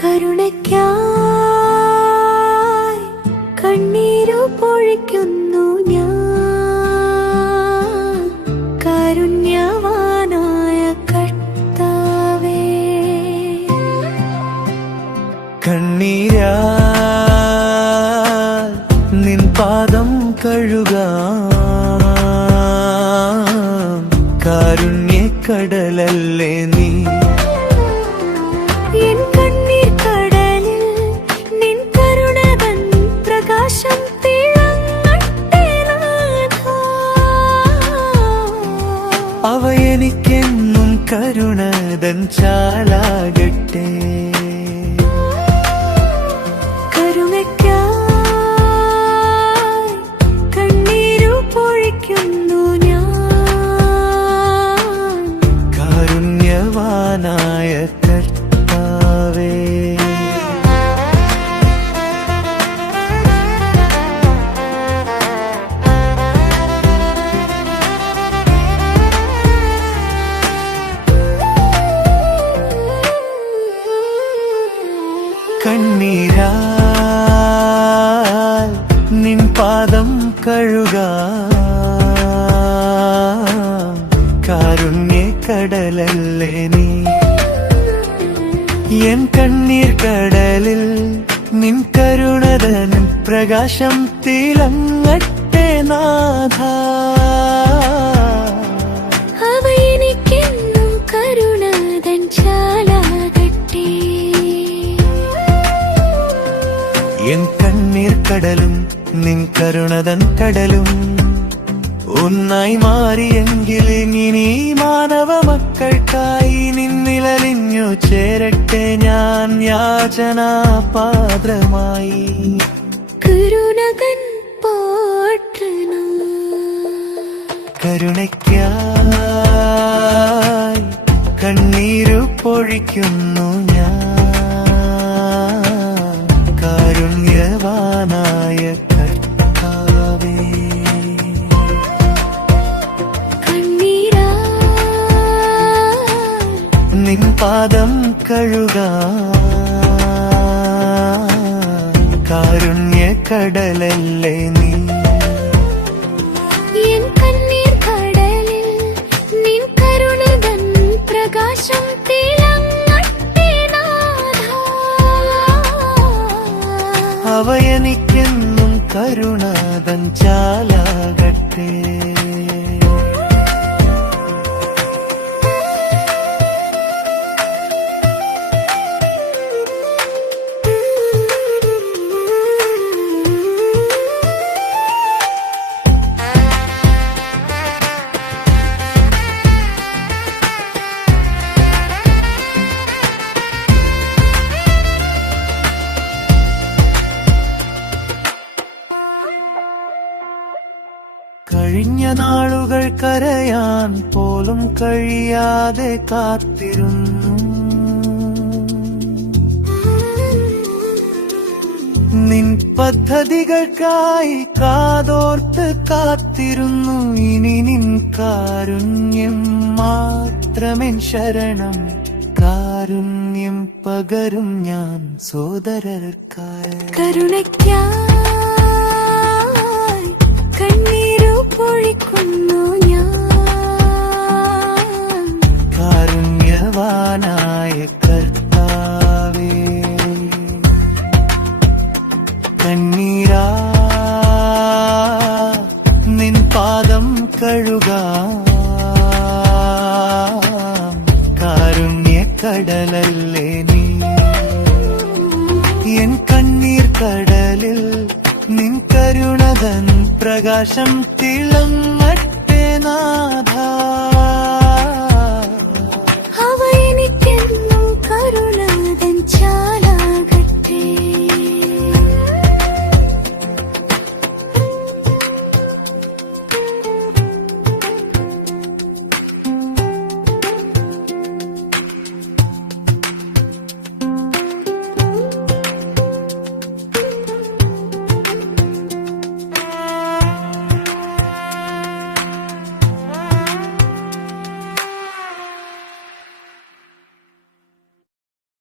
കരുണയ്ക്കായി കണ്ണീരു പൊഴിക്കുന്നു ഞാൻ. കരുണ്യവാനായ കർത്താവേ. കണ്ണീരാ നിൻ പാദം കഴുകാ അവ എനിക്കെന്നും കരുണതൻ ചാലാകട്ടെ. ായ എൻ കണ്ണീർ കടലിൽ നിൻ കരുണതൻ പ്രകാശം തിളങ്ങട്ടെ നാഥ. അവ എനിക്കെന്നും കരുണതൻ ചാലാകട്ടെ എൻ കണ്ണീർ കടലും നിൻ കരുണതൻ കടലും ഒന്നായി മാറിയെങ്കിൽ ഇനി മാനവ മക്കൾക്കായി നിന്നിലലിഞ്ഞു ചേരട്ടെ ഞാൻ യാചനാ പാത്രമായി കരുണകൻ പാട്ടന. കരുണയ്ക്കായി കണ്ണീരു പൊഴിക്കുന്നു ഞാൻ. പാദം കഴുക. കാരുണ്യ കടലല്ലേ നീ? അവയനിക്കെന്നും കരുണാതൻ ചാലാകട്ടെ. കഴിഞ്ഞ നാളുകൾ കരയാൻ പോലും കഴിയാതെ കാത്തിരുന്നു. നിൻ പദ്ധതികൾക്കായി കാതോർത്ത് കാത്തിരുന്നു. ഇനി നിൻ കാരുണ്യം മാത്രമെൻ ശരണം. കാരുണ്യം പകരും ഞാൻ സോദരർക്കായി. കരുണയ്ക്കായി കടലല്ലേ നീ? എൻ കണ്ണീർ കടലിൽ നിൻ കരുണതൻ പ്രകാശം തിളങ്ങട്ടെ നാഥാ.